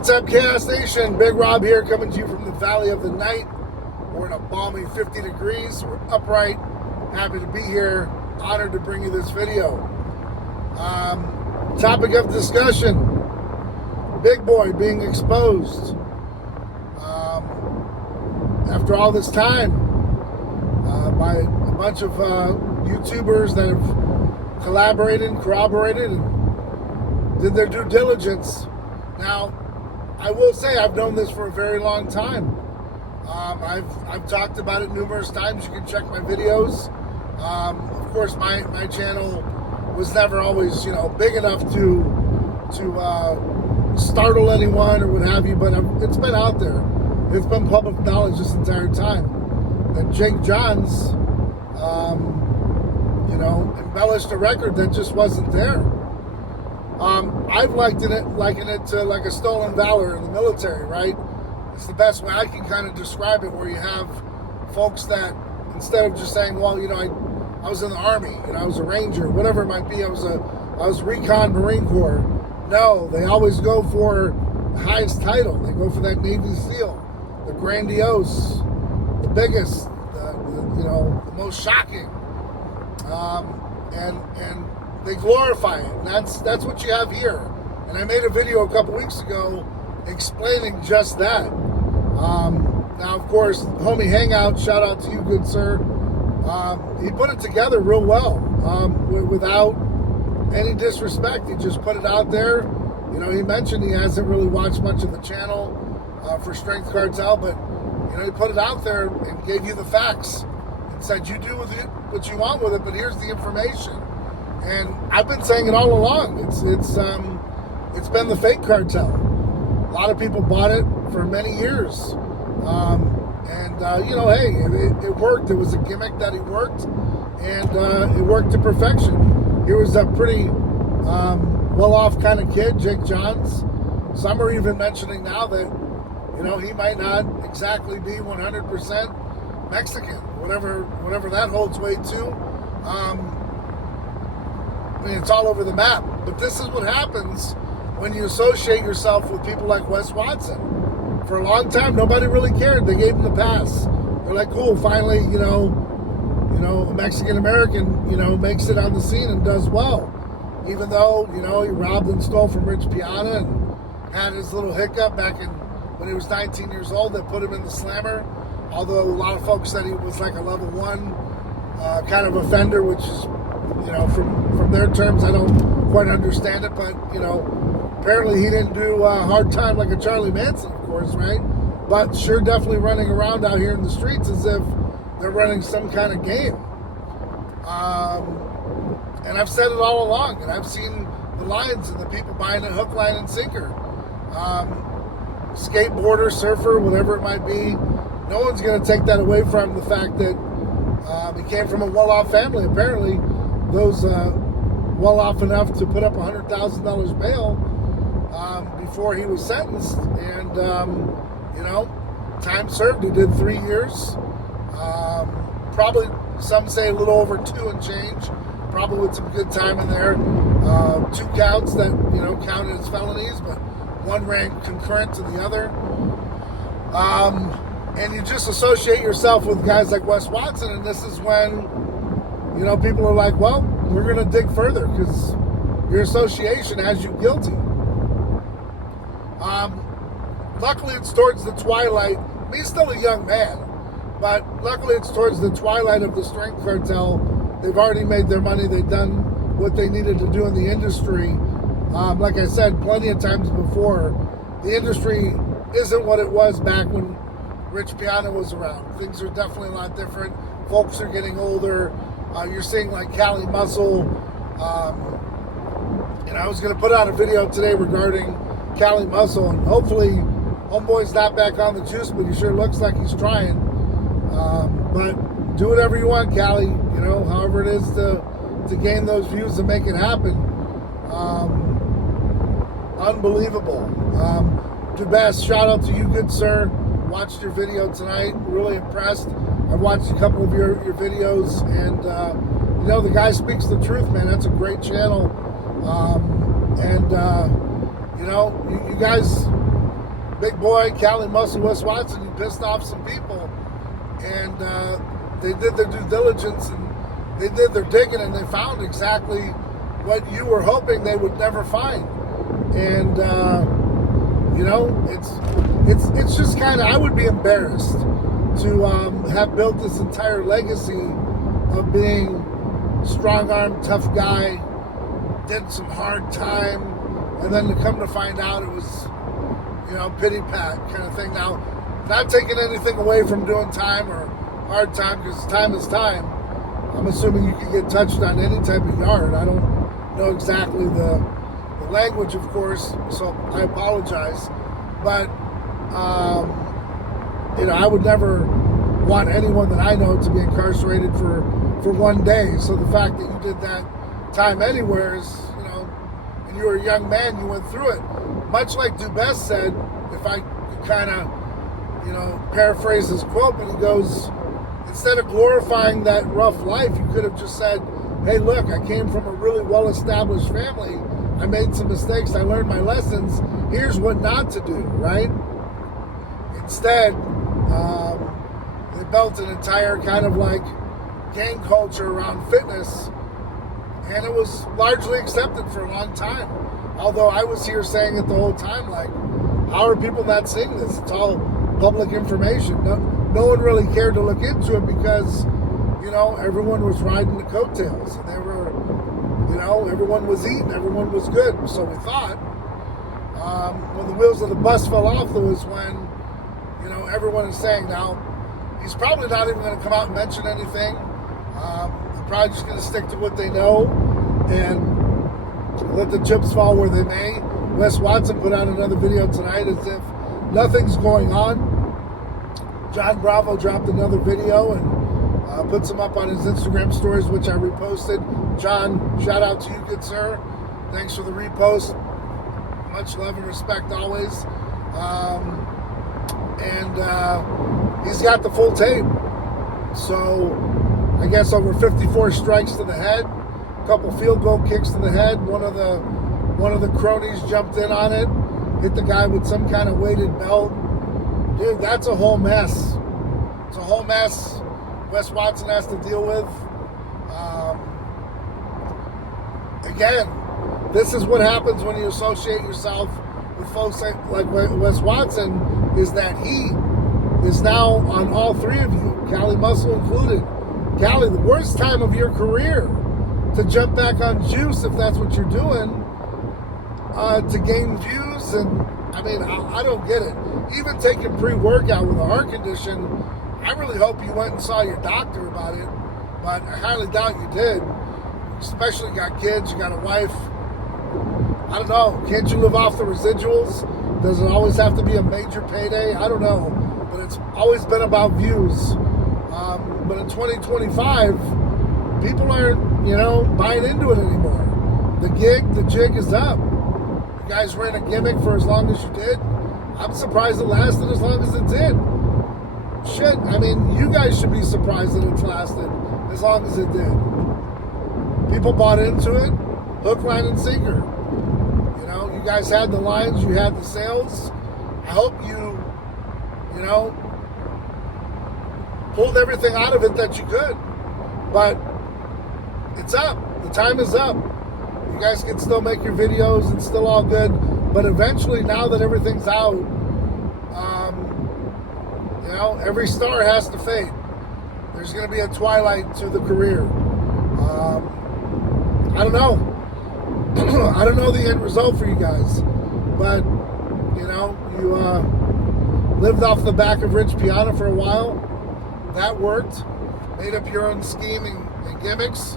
What's up, Chaos Nation? Big Rob here, coming to you from the Valley of the Night. We're in a balmy 50 degrees. We're upright. Happy to be here. Honored to bring you this video. Topic of discussion: Big Boy being exposed. After all this time, by a bunch of YouTubers that have collaborated and corroborated and did their due diligence. Now, I will say I've known this for a very long time. I've talked about it numerous times. You can check my videos. Of course, my channel was never always, big enough to startle anyone or what have you. But it's been out there. It's been public knowledge this entire time that Jake Johns, embellished a record that just wasn't there. I've likened it to like a stolen valor in the military, right? It's the best way I can kind of describe it, where you have folks that, instead of just saying, well, I was in the Army, I was a Ranger, whatever it might be, I was Recon Marine Corps. No, they always go for the highest title. They go for that Navy SEAL, the grandiose, the biggest, the most shocking, and they glorify it, and that's what you have here. And I made a video a couple weeks ago explaining just that. Now, of course, homie Hangout, shout out to you, good sir. He put it together real well, without any disrespect. He just put it out there. He mentioned he hasn't really watched much of the channel for Strength Cartel, but he put it out there and gave you the facts and said, you do with it what you want with it, but here's the information. And I've been saying it all along. It's been the fake cartel. A lot of people bought it for many years. Hey, it worked. It was a gimmick that he worked, and it worked to perfection. He was a pretty well-off kind of kid, Jake Johns. Some are even mentioning now that, he might not exactly be 100% Mexican, whatever that holds weight to. It's all over the map. But this is what happens when you associate yourself with people like Wes Watson. For a long time, nobody really cared. They gave him the pass. They're like, cool, finally, a Mexican-American, makes it on the scene and does well. Even though, he robbed and stole from Rich Piana and had his little hiccup back when he was 19 years old that put him in the slammer. Although a lot of folks said he was like a level 1 kind of offender, which is, from their terms, I don't quite understand it, but, apparently he didn't do a hard time like a Charlie Manson, of course, right? But sure, definitely running around out here in the streets as if they're running some kind of game. And I've said it all along, and I've seen the lines and the people buying it hook, line, and sinker. Skateboarder, surfer, whatever it might be, no one's going to take that away from the fact that he came from a well-off family. Apparently, those well-off enough to put up $100,000 bail before he was sentenced, and time served. He did 3 years, probably some say a little over 2 and change, probably with some good time in there. 2 counts that counted as felonies, but 1 ran concurrent to the other. And you just associate yourself with guys like Wes Watson, and this is when people are like, well, we're going to dig further because your association has you guilty. Luckily, it's towards the twilight. He's still a young man, but luckily it's towards the twilight of the Strength Cartel. They've already made their money. They've done what they needed to do in the industry. Like I said, plenty of times before, the industry isn't what it was back when Rich Piana was around. Things are definitely a lot different. Folks are getting older. You're seeing like Cali Muscle. I was going to put out a video today regarding Cali Muscle, and hopefully homeboy's not back on the juice, but he sure looks like he's trying. But do whatever you want, Cali. However it is to gain those views and make it happen. Unbelievable. Dubess, shout out to you, good sir. Watched your video tonight. Really impressed. I watched a couple of your videos, and the guy speaks the truth, man. That's a great channel. You guys big boy, Cali Muscle, Wes Watson, you pissed off some people. And they did their due diligence and they did their digging and they found exactly what you were hoping they would never find. And, you know, it's just kind of, I would be embarrassed to have built this entire legacy of being strong-armed, tough guy, did some hard time, and then to come to find out it was, you know, pity-pat kind of thing. Now, not taking anything away from doing time or hard time, because time is time. I'm assuming you can get touched on any type of yard. I don't know exactly the language, of course, so I apologize. But, you know, I would never want anyone that I know to be incarcerated for one day. So the fact that you did that time anywhere is, you know, and you were a young man, you went through it. Much like Dubess said, if I kind of, you know, paraphrase his quote, but he goes, instead of glorifying that rough life, you could have just said, hey, look, I came from a really well-established family. I made some mistakes. I learned my lessons. Here's what not to do, right? Instead, they built an entire kind of like gang culture around fitness, and it was largely accepted for a long time. Although I was here saying it the whole time, like, how are people not seeing this? It's all public information. No one really cared to look into it because, you know, everyone was riding the coattails. And they were, you know, everyone was eating. Everyone was good. So we thought. When the wheels of the bus fell off, there was when, you know, everyone is saying, now, he's probably not even going to come out and mention anything. They're probably just going to stick to what they know and let the chips fall where they may. Wes Watson put out another video tonight as if nothing's going on. Jon Bravo dropped another video and put some up on his Instagram stories, which I reposted. John, shout out to you, good sir. Thanks for the repost. Much love and respect always. He's got the full tape. So I guess over 54 strikes to the head, a couple field goal kicks to the head. One of the cronies jumped in on it, hit the guy with some kind of weighted belt. Dude, that's a whole mess. It's a whole mess Wes Watson has to deal with. Again, this is what happens when you associate yourself with folks like Wes Watson, is that he is now on all three of you, Cali Muscle included. Cali, the worst time of your career to jump back on juice, if that's what you're doing, to gain views. And I mean, I don't get it. Even taking pre-workout with a heart condition, I really hope you went and saw your doctor about it, but I highly doubt you did. Especially you got kids, you got a wife. I don't know. Can't you live off the residuals? Does it always have to be a major payday? I don't know. But it's always been about views. But in 2025, people aren't, you know, buying into it anymore. The jig is up. You guys ran a gimmick for as long as you did. I'm surprised it lasted as long as it did. Shit, I mean, you guys should be surprised that it's lasted as long as it did. People bought into it, hook, line, and sinker. You know, you guys had the lines, you had the sales. I hope you know, pulled everything out of it that you could. But it's up. The time is up. You guys can still make your videos. It's still all good. But eventually, now that everything's out, you know, every star has to fade. There's going to be a twilight to the career. I don't know. I don't know the end result for you guys. But, you know, you lived off the back of Rich Piana for a while. That worked. Made up your own scheme and gimmicks.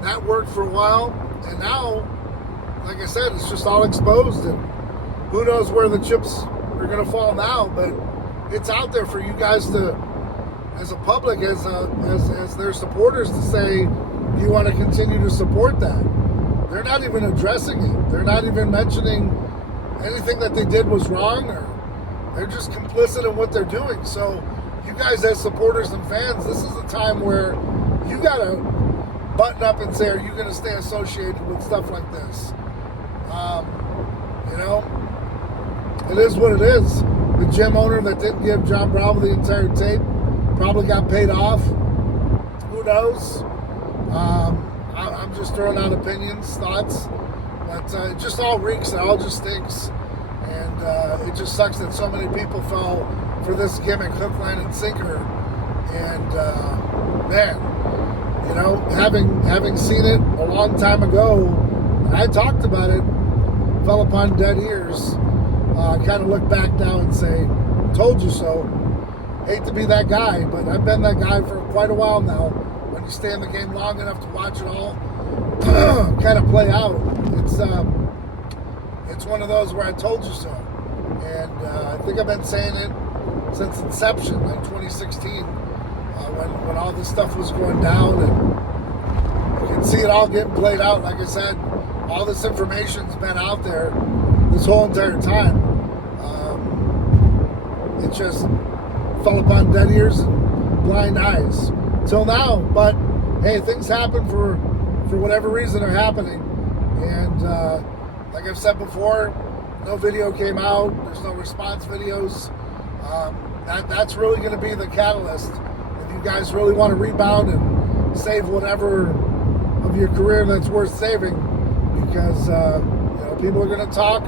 That worked for a while. And now, like I said, it's just all exposed. And who knows where the chips are going to fall now. But it's out there for you guys to, as a public, as their supporters, to say, do you want to continue to support that? They're not even addressing it. They're not even mentioning anything that they did was wrong, or they're just complicit in what they're doing. So you guys as supporters and fans, this is a time where you got to button up and say, are you going to stay associated with stuff like this? You know, it is what it is. The gym owner that didn't give Jon Bravo the entire tape probably got paid off. Who knows? I'm just throwing out opinions, thoughts. But it just all reeks. It all just stinks. And it just sucks that so many people fell for this gimmick, hook, line, and sinker. And man, you know, having seen it a long time ago, and I talked about it, fell upon dead ears. I kind of look back now and say, told you so. Hate to be that guy, but I've been that guy for quite a while now. When you stay in the game long enough to watch it all kind of play out, it's one of those where I told you so. And I think I've been saying it since inception, like 2016, when all this stuff was going down, and you can see it all getting played out. Like I said, all this information's been out there this whole entire time. It just fell upon dead ears and blind eyes till now. But hey, things happen for whatever reason are happening. And like I've said before, no video came out. There's no response videos. That's really going to be the catalyst. If you guys really want to rebound and save whatever of your career that's worth saving, because you know, people are going to talk,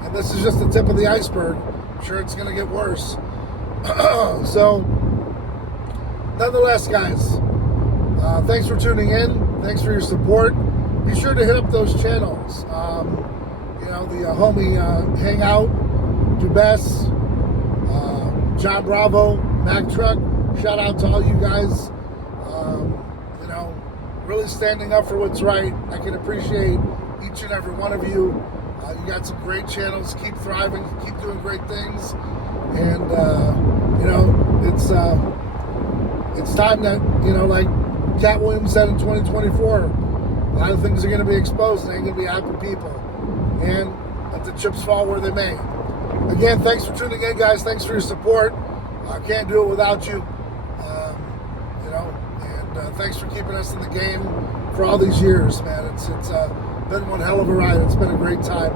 and this is just the tip of the iceberg. I'm sure it's going to get worse. So, nonetheless, guys, thanks for tuning in. Thanks for your support. Be sure to hit up those channels. You know, the homie Hangout, Dubess, Jon Bravo, MacTrucc. Shout out to all you guys. You know, really standing up for what's right. I can appreciate each and every one of you. You got some great channels. Keep thriving. Keep doing great things. And you know, it's time that, you know, like Cat Williams said in 2024, a lot of things are going to be exposed, and ain't going to be happy people. And let the chips fall where they may. Again, thanks for tuning in, guys. Thanks for your support. I can't do it without you. You know, and thanks for keeping us in the game for all these years, man. It's been one hell of a ride. It's been a great time.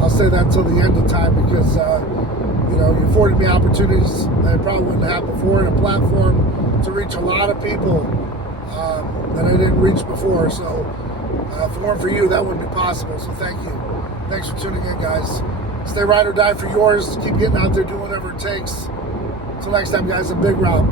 I'll say that till the end of time, because you know, you afforded me opportunities that I probably wouldn't have before, and a platform to reach a lot of people that I didn't reach before. So if it weren't for you, that wouldn't be possible. So thank you. Thanks for tuning in, guys. Stay ride or die for yours. Keep getting out there, doing whatever it takes. Until next time, guys, I'm Big Rob.